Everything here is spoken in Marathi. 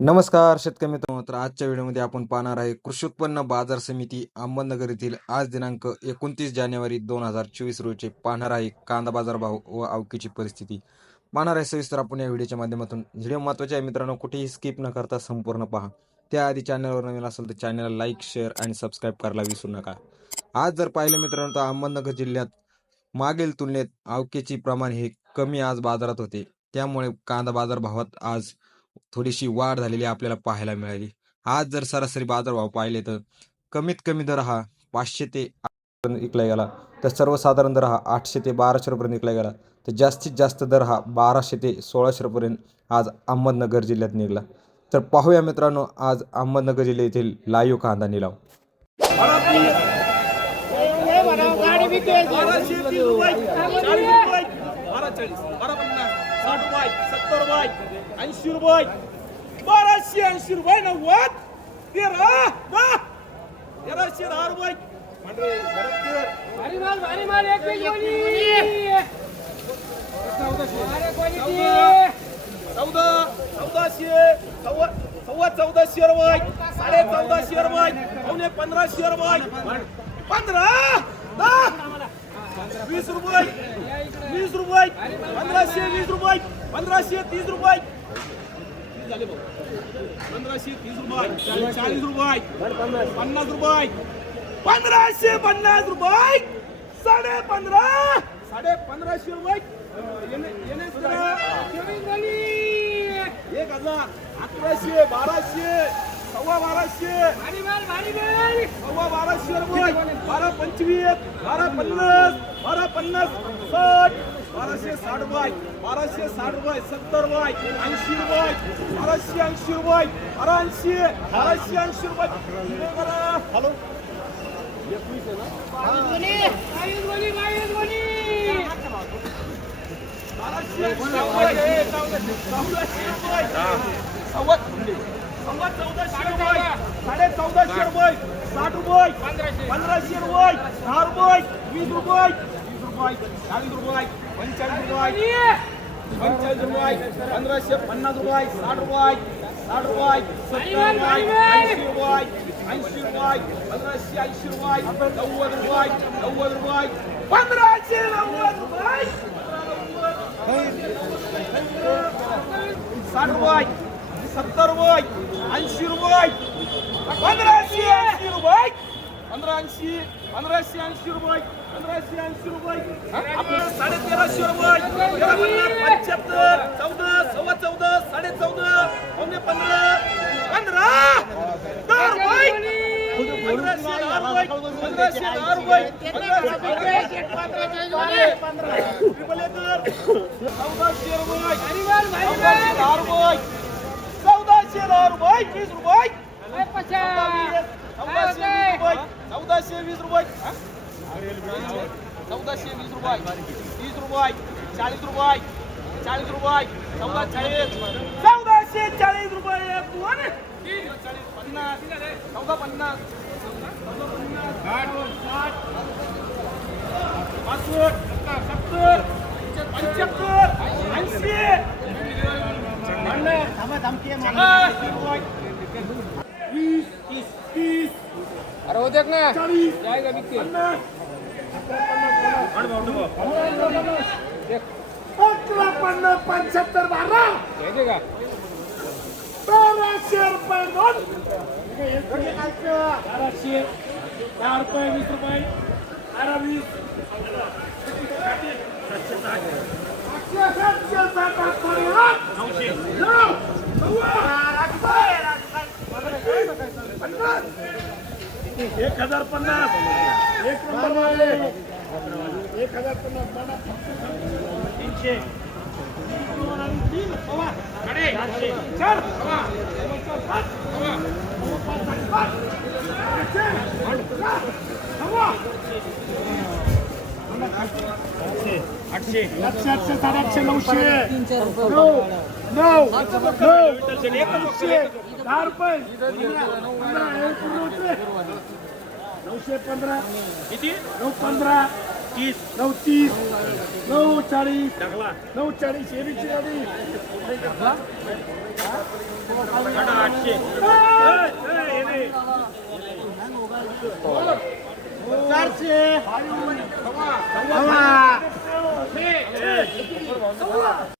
नमस्कार शेतकरी मित्रांनो. तर आजच्या व्हिडिओमध्ये आपण पाहणार आहे कृषी उत्पन्न बाजार समिती अहमदनगर येथील आज दिनांक एकोणतीस जानेवारी दोन हजार चोवीस रोजीचे पाहणार आहे कांदा बाजार भाव व आवकीची परिस्थिती. पाहणार आहे सविस्तर आपण या व्हिडिओच्या माध्यमातून. व्हिडिओ महत्त्वाचे आहे मित्रांनो कुठेही स्किप न करता संपूर्ण पहा. त्याआधी चॅनलवर नवीन असेल तर चॅनलला लाईक शेअर आणि सबस्क्राईब करायला विसरू नका. आज जर पाहिलं मित्रांनो तर अहमदनगर जिल्ह्यात मागील तुलनेत आवकेची प्रमाण हे कमी आज बाजारात होते. त्यामुळे कांदा बाजार भावात आज थोडीशी वाढ झालेली आपल्याला पाहायला मिळाली. आज जर सरासरी बाजारभाव पाहिले तर कमीत कमी दर हा पाचशे ते आठशेपर्यंत विकला गेला. तर सर्वसाधारण दर हा आठशे ते बाराशे रुपयेपर्यंत विकला गेला. तर जास्तीत जास्त दर हा बाराशे ते सोळाशे रुपयेपर्यंत आज अहमदनगर जिल्ह्यात निघाला. तर पाहूया मित्रांनो आज अहमदनगर जिल्ह्यातील लाईव्ह कांदा निलाव बाराशे ऐंशी रुपये बाराशे ऐंशी रुपये नव्वद. तेरा. दहा. तेराशे दहा रुपये म्हणजे. भारी माल भारी माल एक पीस कोणी अरे क्वालिटी चौदा. चौदाशे. सव्वा सव्वा चौदाशे रुपये साडे चौदाशे रुपये पावणे पंधराशे रुपये पंधरा. दहा. वीस रुपये. वीस रुपये. पंधराशे वीस रुपये. पंधराशे तीस रुपये. किती झाले भाऊ? पंधराशे तीस रुपये. चाळीस रुपये. पन्नास रुपये. पंधराशे पन्नास रुपये. साडे पंधरा. साडे पंधराशे रुपये. एक हजार अकराशे बाराशे. सव्वा बाराशे. सव्वा बाराशे रुपये. बारा पंचवीस बारा पन्नास बारा पन्नास साठ. बाराशे साठ रुपये बाराशे साठ रुपये सत्तर रुपये ऐंशी रुपये बाराशे ऐंशी रुपये. बारा ऐंशी बाराशे ऐंशी रुपये. हॅलो एकवीस आहे ना बाराशे सव्वा सव्वा चौदाशे रुपये साडे चौदाशे रुपये साठ रुपये. पंधराशे रुपये दहा रुपये वीस रुपये वीस रुपये चाळीस रुपये पंचाळीस रुपये पंचाळीस रुपये पंधराशे पन्नास रुपये साठ रुपये साठ रुपये सत्तर रुपये ऐंशी रुपये ऐंशी रुपये पंधराशे ऐंशी रुपये नव्वद रुपये नव्वद रुपये पंधराशे नव्वद रुपये साठ रुपये सत्तर रुपये. ऐंशी रुपये. पंधराशे ऐंशी रुपये. पंधरा पंधराशे ऐंशी रुपये. पंधराशे ऐंशी रुपये. आपलं साडे तेराशे रुपये. तेरा पन्नास पंच्याहत्तर चौदा सव्वा चौदा साडे चौदा पावणे पंधरा. पंधरा! दहा रुपये. पंधराशे दहा रुपये पंधराशे दहा रुपये पंधराशे पंधरा ट्रिपल एकर चौदाशे रुपये चौदाशे दहा रुपये चौदाशे दहा रुपये वीस रुपये. चौदाशे वीस रुपये. चौदाशे वीस रुपये? चौदाशे वीस रुपये. तीस रुपये. चाळीस रुपये. चाळीस रुपये. चौदा चाळीस. चौदाशे चाळीस रुपये दोन चाळीस पन्नास. चौदा पन्नास. चौदा पन्नास. साठ साठ. पासष्ट सत्तर. पंच्याहत्तर ऐंशी. अरे हो देख ना जाएगा बिकते पन्नास पंच्याहत्तर बारा जाएगा बाराशे रुपये दोन बाराशे दहा रुपये वीस रुपये बारा वीस सातशे सातशे सात आठ पन्नास नऊशे नऊ पन्नास एक हजार पन्नास. एक नंबर वाले एक हजार पन्नास तीनशे. सव्वा आठशे. आठशे. आठशे साडेआठशे नऊशे. नऊ. नऊ नऊ एकोणीसशे दहा रुपये. नऊशे पंधरा किती? नऊ पंधरा तीस. नऊ तीस नऊ चाळीस नऊ चाळीस एवीसशे चाळीस आठशे. चारशे. सव्वा.